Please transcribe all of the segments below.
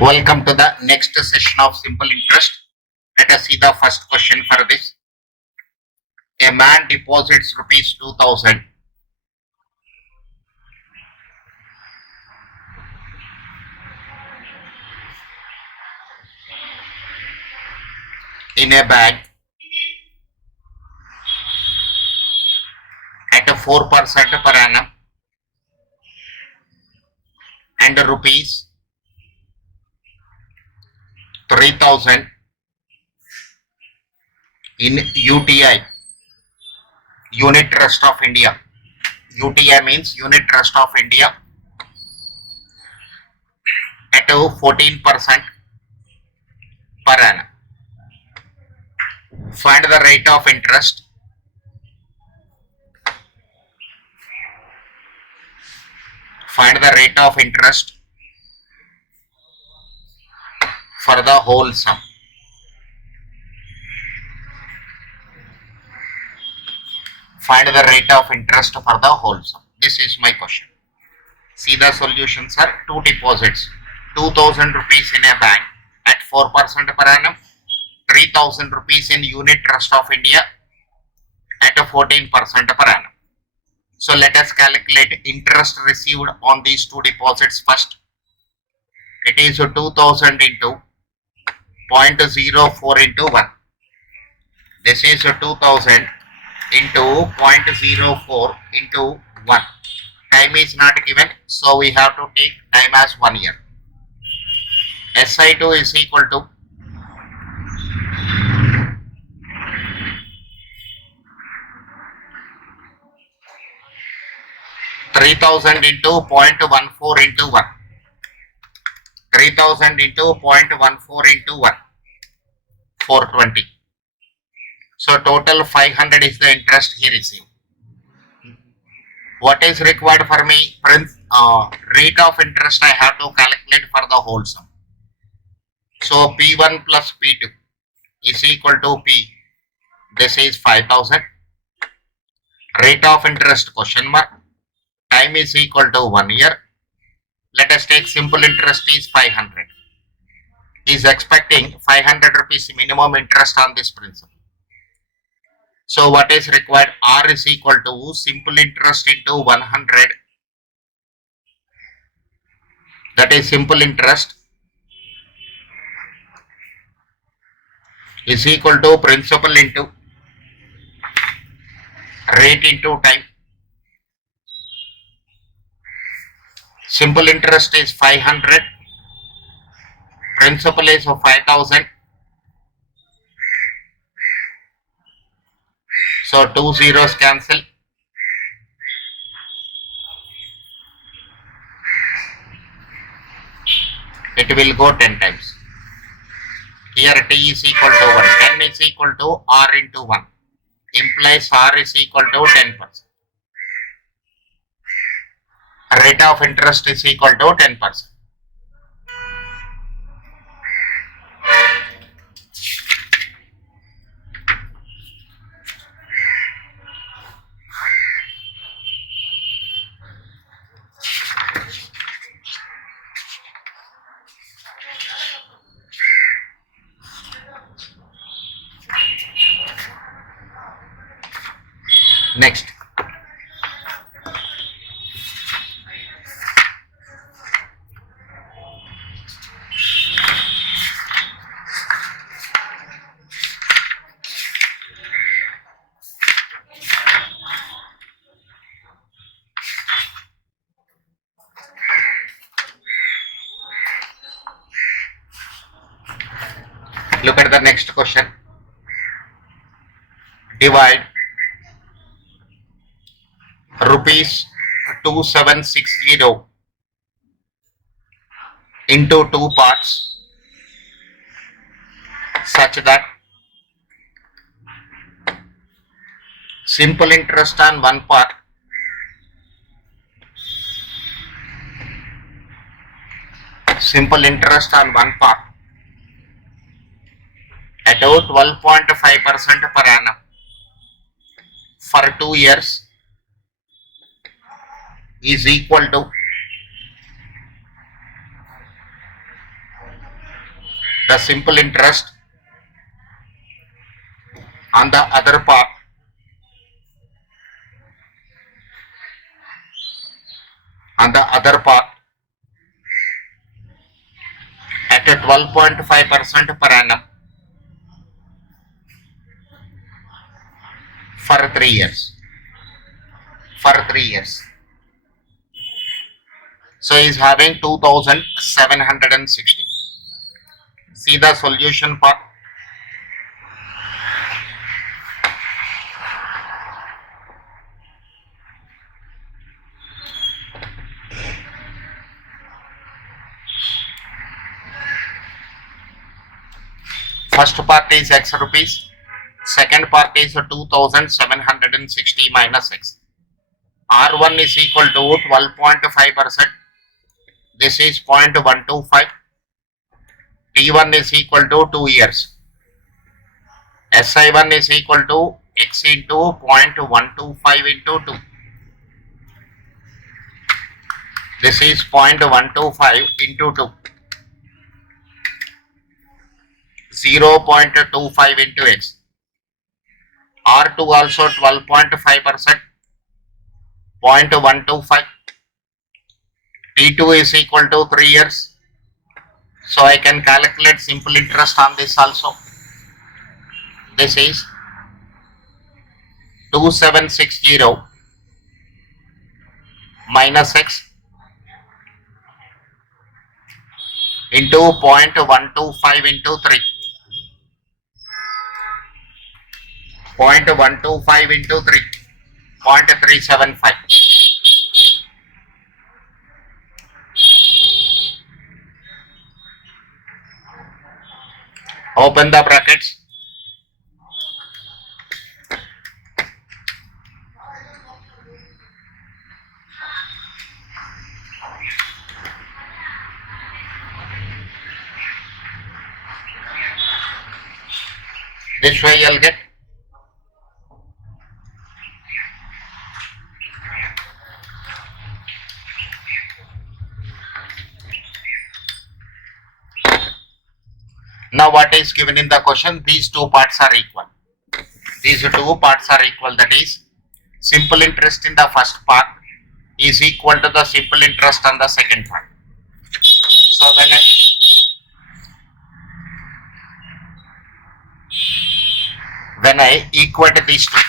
Welcome to the next session of simple interest. Let us see the first question for this. A man deposits rupees 2000 in a bag at a 4% per annum and rupees 3000 in UTI, Unit Trust of India. UTI means Unit Trust of India at a 14% per annum. Find the rate of interest. Find the rate of interest for the whole sum. Find the rate of interest for the whole sum. This is my question. See, the solutions are two deposits. 2000 rupees in a bank at 4% per annum, 3000 rupees in Unit Trust of India at a 14% per annum. So let us calculate interest received on these two deposits first. It is 2000 into 0.04 into 1. This is 2000 into 0.04 into 1. Time is not given, so we have to take time as 1 year. SI2 is equal to 3000 into 0.14 into 1. 3000 into 0.14 into 1. 420. So total 500 is the interest he received. What is required for me? Rate of interest I have to calculate for the whole sum. So P1 plus P2 is equal to P. This is 5000. Rate of interest question mark. Time is equal to 1 year. Let us take simple interest is 500. He is expecting 500 rupees minimum interest on this principal. So what is required? R is equal to simple interest into 100. That is simple interest is equal to principal into rate into time. Simple interest is 500. Principal is 5000. So 2 zeros cancel. It will go 10 times. Here T is equal to 1. 10 is equal to R into 1. Implies R is equal to 10%. Rate of interest is equal to 10%. Next. Look at the next question. Divide rupees 2760 into two parts such that simple interest on one part at 12.5% per annum for 2 years is equal to the simple interest on the other part at a 12.5% per annum for 3 years. So he is having 2760. See the solution part. First part is X rupees. Second part is 2760 minus X. R1 is equal to 12.5%. This is 0.125. T1 is equal to 2 years. SI1 is equal to X into 0.125 into 2. This is 0.125 into 2. 0.25 into X. R2 also 12.5%. 0.125. T2 is equal to 3 years. So I can calculate simple interest on this also. This is 2760 minus X into 0.125 into 3. 0.125 into 3. 0.375. Open the brackets. This way you'll get now what is given in the question, these two parts are equal. These two parts are equal, that is simple interest in the first part is equal to the simple interest on the second part. So when I equate these two,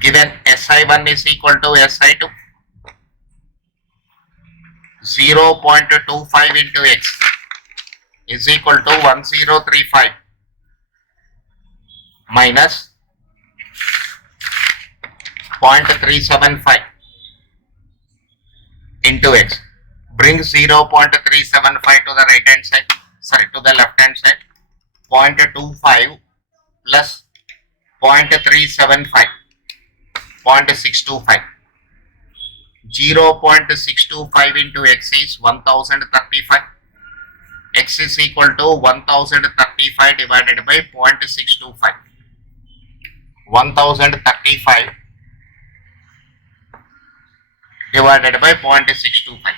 given SI1 is equal to SI2, 0.25 into X is equal to 1035 minus 0.375 into X. Bring 0.375 to the right hand side, to the left hand side. 0.25 plus 0.375, 0.625. 0.625 into X is 1035. X is equal to 1035 divided by 0.625. 1035 divided by 0.625.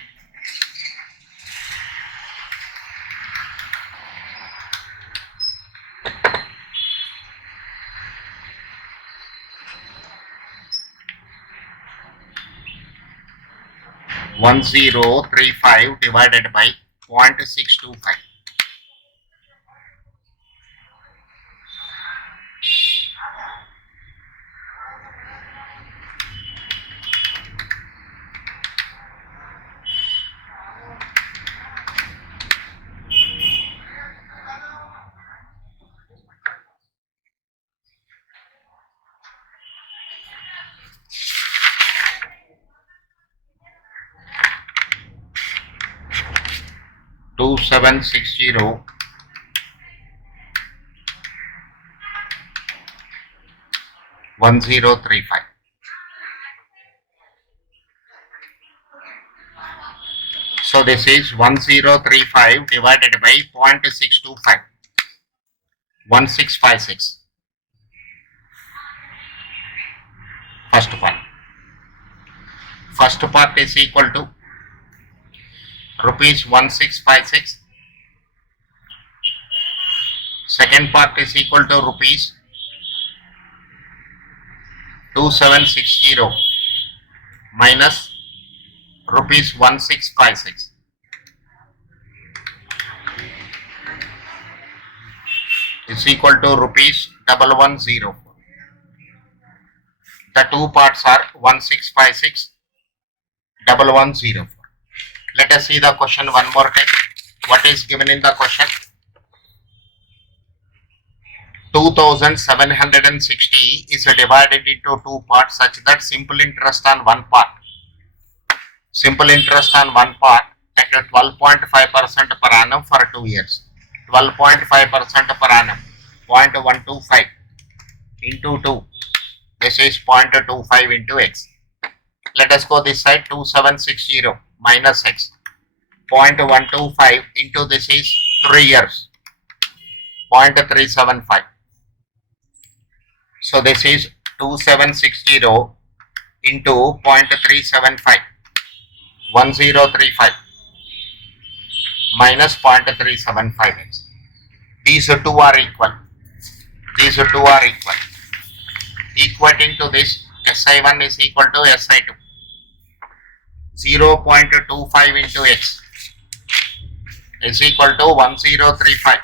One 1035 divided by 0.625. Two 760 1035. So this is 1035 divided by 0.625. 1656. First part is equal to rupees 1656. Second part is equal to rupees 2760 minus rupees 1656 is equal to rupees 1104. The two parts are 1656, 1104. Let us see the question one more time. What is given in the question? 2760 is divided into two parts such that simple interest on one part at 12.5% per annum for 2 years. 12.5% per annum, 0.125 into 2. This is 0.25 into x. Let us go this side. 2760 minus x. 0.125 into this is 3 years. 0.375. So this is 2760 into 0.375. 1035 minus 0.375x. These two are equal. Equating to this, SI1 is equal to SI2. 0.25 into x is equal to 1035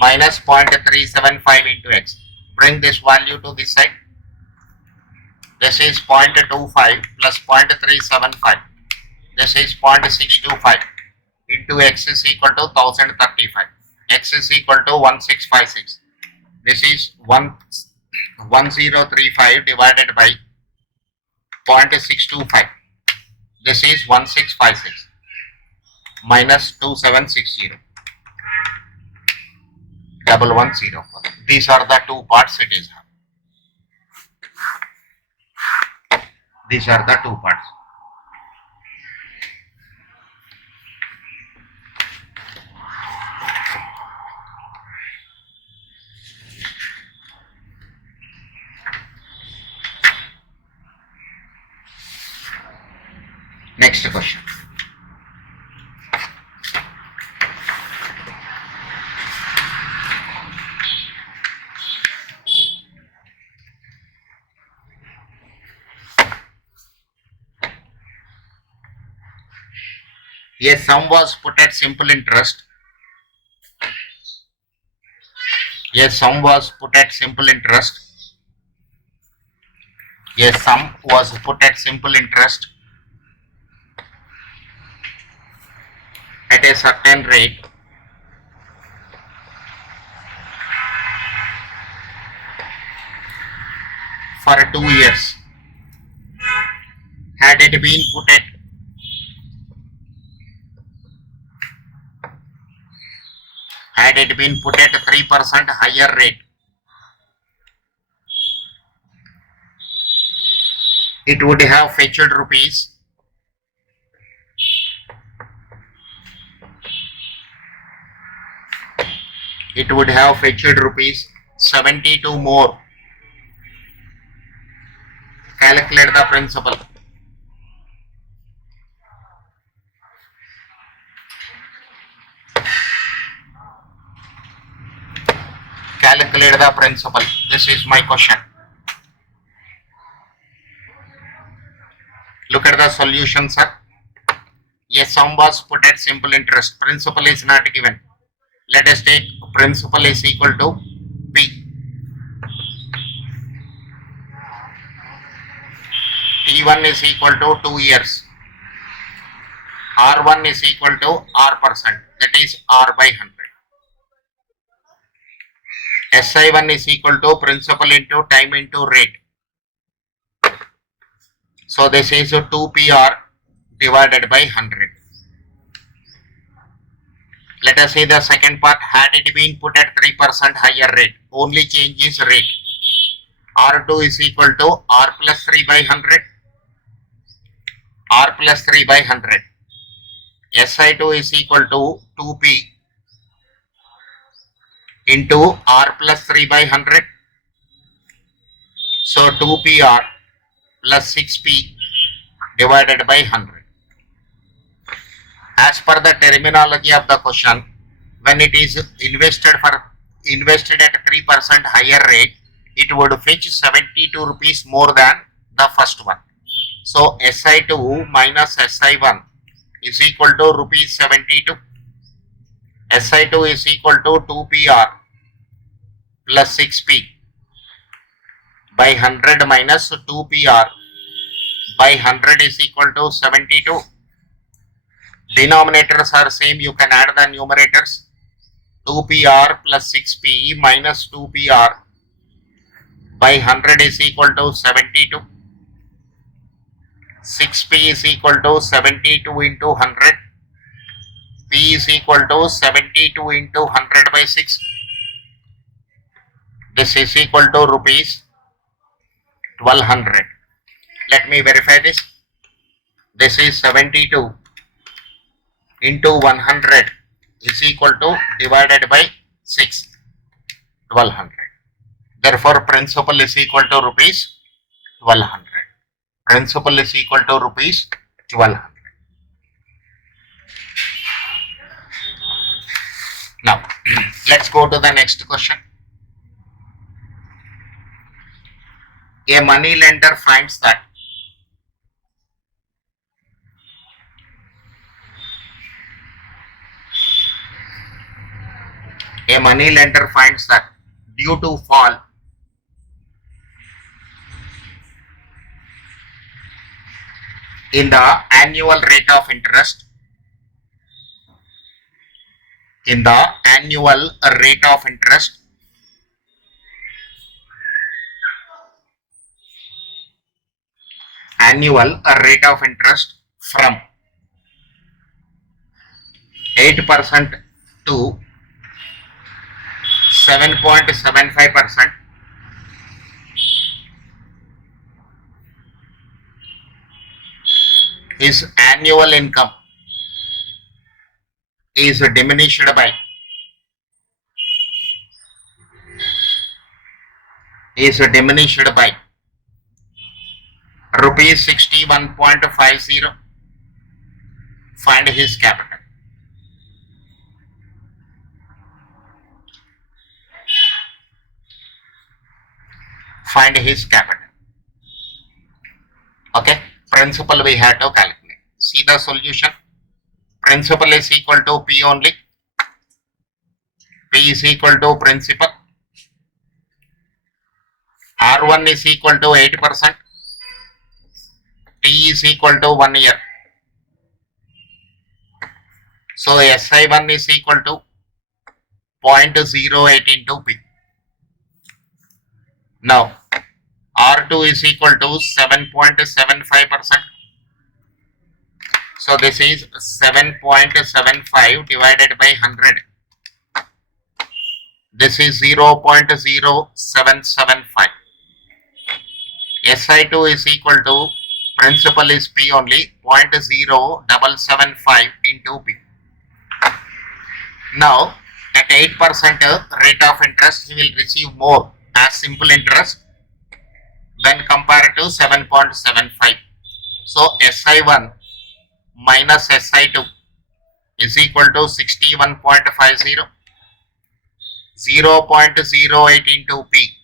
minus 0.375 into x. Bring this value to this side. This is 0.25 plus 0.375. This is 0.625 into x is equal to 1035. X is equal to 1656. This is 1035 divided by 0.625. This is 1656 minus 2760. 1104. These are the two parts it is. These are the two parts. Next question. A sum was put at simple interest. A sum was put at simple interest. A sum was put at simple interest at a certain rate for 2 years. Had it been put at Had it been put at 3% higher rate, it would have fetched rupees 72 more. Calculate the principal. Calculate the principal. This is my question. Look at the solution, sir. A sum was put at simple interest. Principal is not given. Let us take principal is equal to P. T1 is equal to 2 years. R1 is equal to R%. That is R by 100. SI1 is equal to principal into time into rate. So this is 2PR divided by 100. Let us see the second part. Had it been put at 3% higher rate, only change is rate. R2 is equal to R plus 3 by 100. R plus 3 by 100. SI2 is equal to 2P into R plus 3 by 100. So 2PR plus 6P divided by 100. as per the terminology of the question, when it is invested at 3% higher rate, it would fetch 72 rupees more than the first one. So SI2 minus SI1 is equal to rupees 72. SI2 is equal to 2PR plus 6P by 100 minus 2PR by 100 is equal to 72. Denominators are same, you can add the numerators. 2PR plus 6P minus 2PR by 100 is equal to 72. 6P is equal to 72 into 100. P is equal to 72 into 100 by 6. This is equal to rupees 1200. Let me verify this. This is 72 into 100 is equal to divided by 6, 1200. Therefore, principal is equal to rupees 1200. Principal is equal to rupees 1200. Now, let's go to the next question. A money lender finds that due to fall in the annual rate of interest, from 8% to 7.75%, his annual income is diminished by rupees 61.50. Find his capital. Okay, principal we have to calculate. See the solution. Principal is equal to P only. P is equal to principal. R1 is equal to 8%. T is equal to 1 year. So SI1 is equal to 0.08 into P. Now R2 is equal to 7.75%. So this is 7.75 divided by 100. This is 0.0775. SI2 is equal to principal is P only, 0.0775 into P. Now at 8% rate of interest, he will receive more as simple interest when compared to 7.75. So SI1 minus SI2 is equal to 61.50. 0.08 into P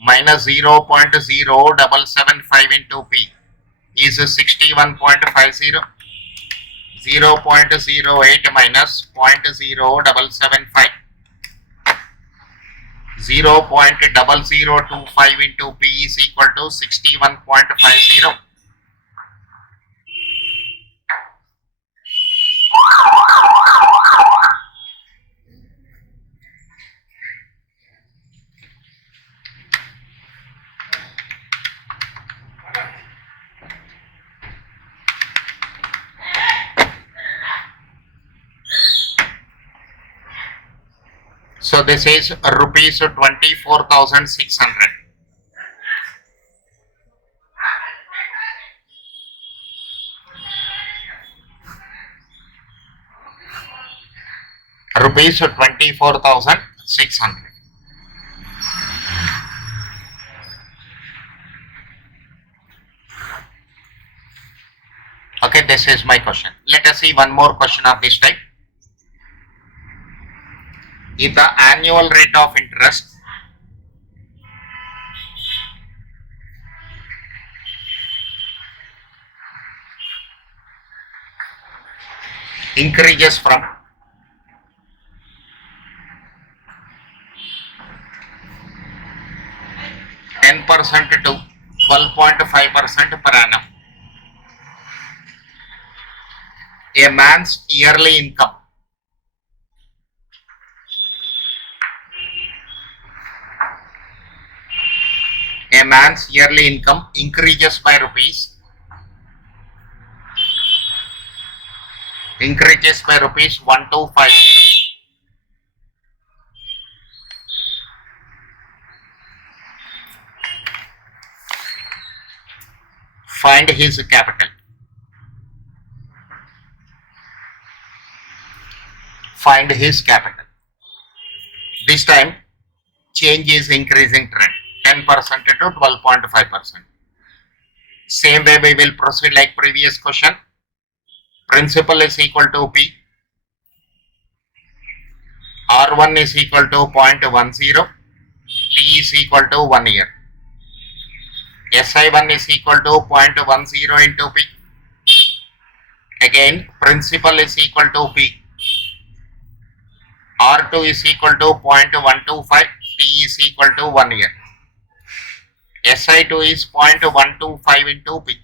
minus 0.0775 into P is 61.50. 0.08 minus 0.0775. 0.0025 into P is equal to 61.50. So this is rupees 24,600. Rupees 24,600. Okay, this is my question. Let us see one more question of this type. If the annual rate of interest increases from 10% to 12.5% per annum, a man's yearly income increases by rupees 1250. Find his capital. Find his capital. This time change is increasing trend, 10% to 12.5%. Same way we will proceed like previous question. Principal is equal to P. R1 is equal to 0.10. T is equal to 1 year. SI1 is equal to 0.10 into P. Again, principal is equal to P. R2 is equal to 0.125. T is equal to 1 year. SI2 is 0.125 into P.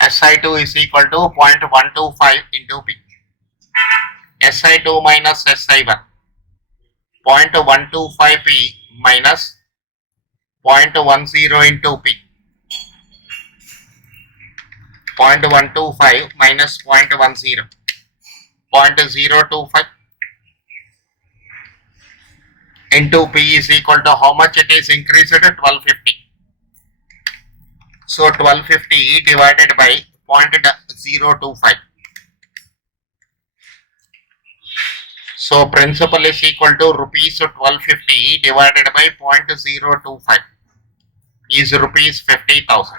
SI2 is equal to 0.125 into P. SI2 minus SI1. 0.125 P minus 0.10 into P. 0.125 minus 0.10. 0.025 into P is equal to how much it is increased to 1250. So 1250 divided by 0.025. So principal is equal to rupees 1250 divided by 0.025 is rupees 50,000.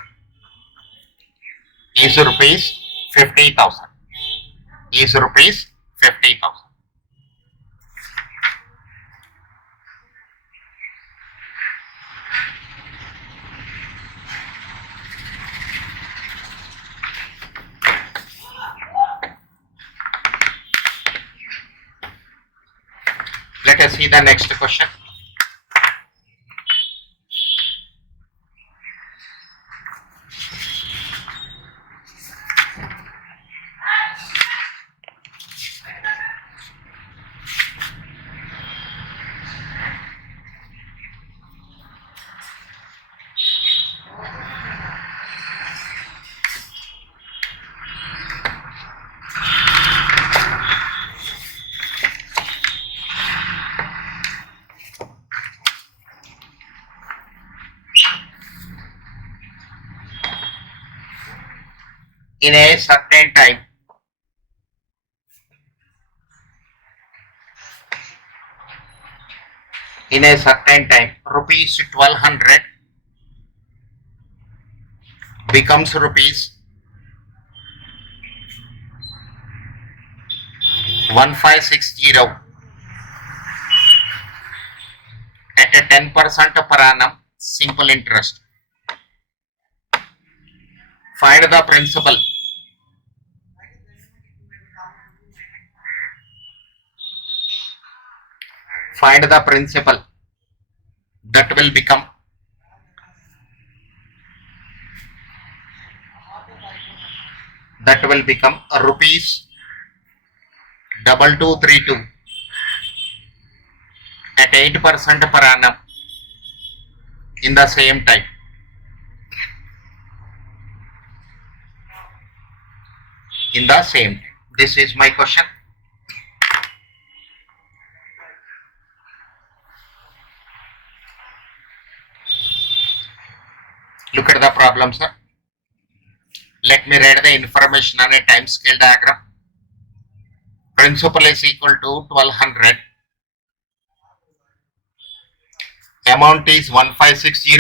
Is rupees 50,000. Is rupees 50,000. Let us see the next question. In a certain time, rupees 1200 becomes rupees 1560 at a 10% per annum simple interest. Find the principal. Find the principal that will become rupees 2232 at 8% per annum in the same time. In the same time. This is my question. Look at the problem, sir. Let me write the information on a time scale diagram. Principal is equal to 1200. Amount is 1560.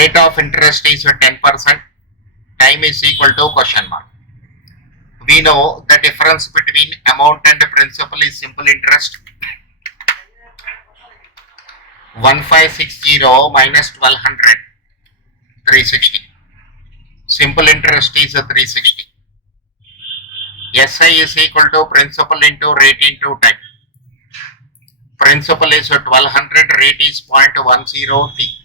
Rate of interest is 10%. Time is equal to question mark. We know the difference between amount and principal is simple interest. 1560 minus 1200, 360. Simple interest is 360. SI is equal to principal into rate into time. Principal is 1200, rate is 0.10 T.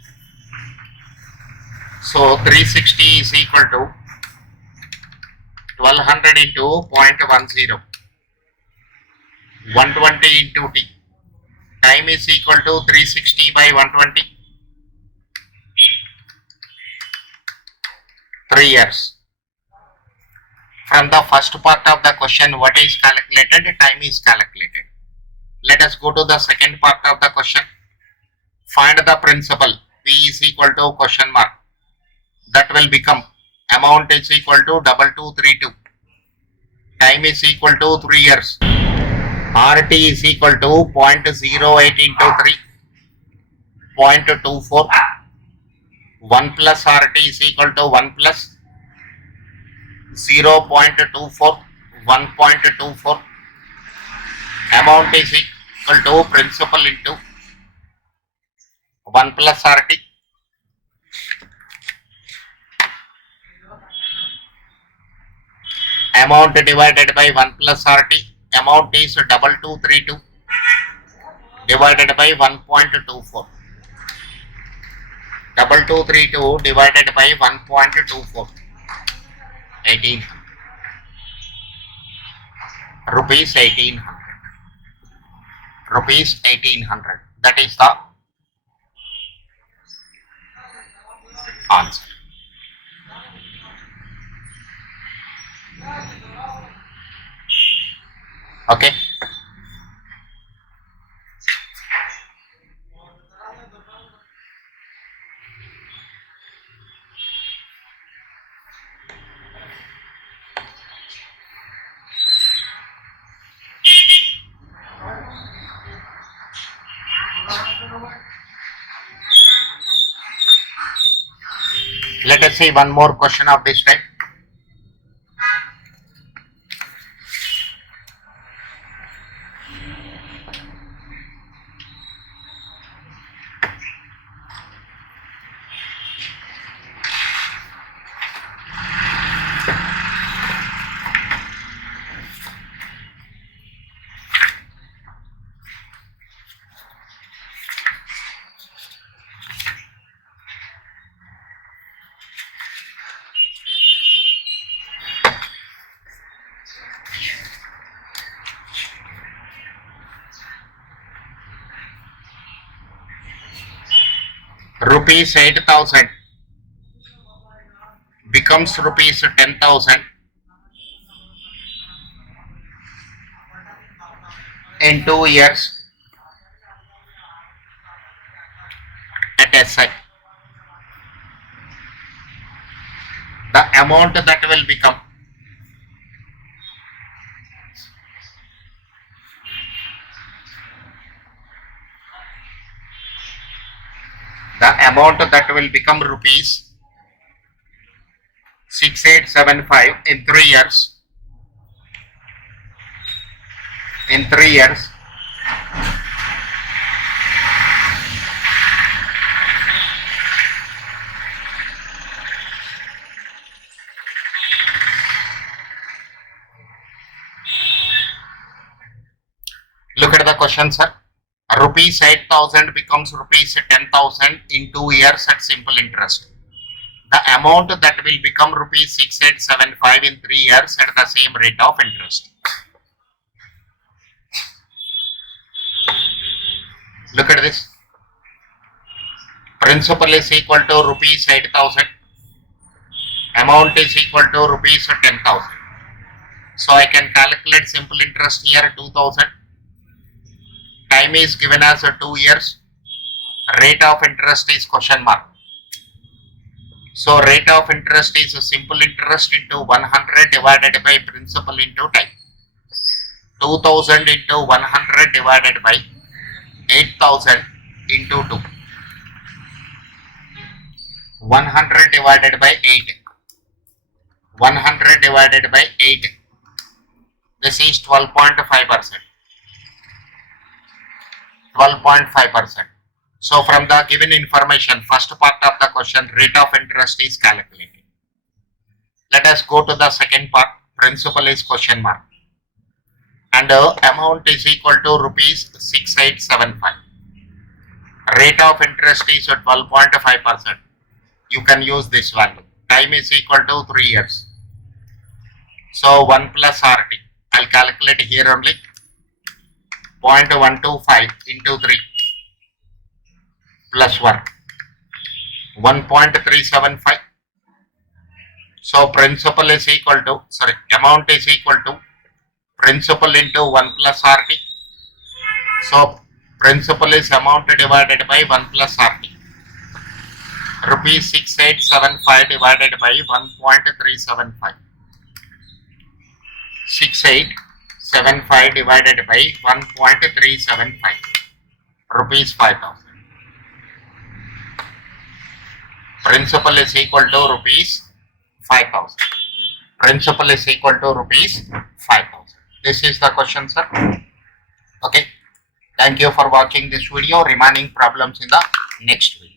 So 360 is equal to 1200 into 0.10, 120 into T. Time is equal to 360 by 120, 3 years. From the first part of the question, what is calculated? Time is calculated. Let us go to the second part of the question. Find the principal. P is equal to question mark. That will become amount is equal to 2232. Time is equal to 3 years. RT is equal to 0.08 into 3, 0.24. 1 plus RT is equal to 1 plus 0.24, 1.24. Amount is equal to principal into 1 plus RT. Amount divided by 1 plus RT. Amount is 2232 divided by 1.24. 2232 divided by 1.24. 1800. Rupees 1800. Rupees 1800. That is the answer. Okay. Let us see one more question of this type. Rupees 8,000 becomes rupees 10,000 in 2 years at SI. The amount that will become rupees 6875 in 3 years. In 3 years. Look at the question, sir. Rupees 8,000 becomes rupees 10,000 in 2 years at simple interest. The amount that will become rupees 6875 in 3 years at the same rate of interest. Look at this. Principal is equal to rupees 8,000. Amount is equal to rupees 10,000. So I can calculate simple interest here 2,000. Time is given as 2 years. Rate of interest is question mark. So rate of interest is a simple interest into 100 divided by principal into time. 2,000 into 100 divided by 8,000 into 2. 100 divided by 8. 100 divided by 8. This is 12.5%. 12.5%. So from the given information, first part of the question, rate of interest is calculated. Let us go to the second part. Principal is question mark. And amount is equal to rupees 6875. Rate of interest is at 12.5%. You can use this value. Time is equal to 3 years. So 1 plus RT. I'll calculate here only. 0.125 into 3 plus 1. 1.375. So principal is equal to, amount is equal to principal into 1 plus RT. So principal is amount divided by 1 plus RT. Rupees 6875 divided by 1.375. 6875 divided by 1.375. Rupees 5000. Principal is equal to rupees 5000. Principal is equal to rupees 5000. This is the question, sir. Okay. Thank you for watching this video. Remaining problems in the next video.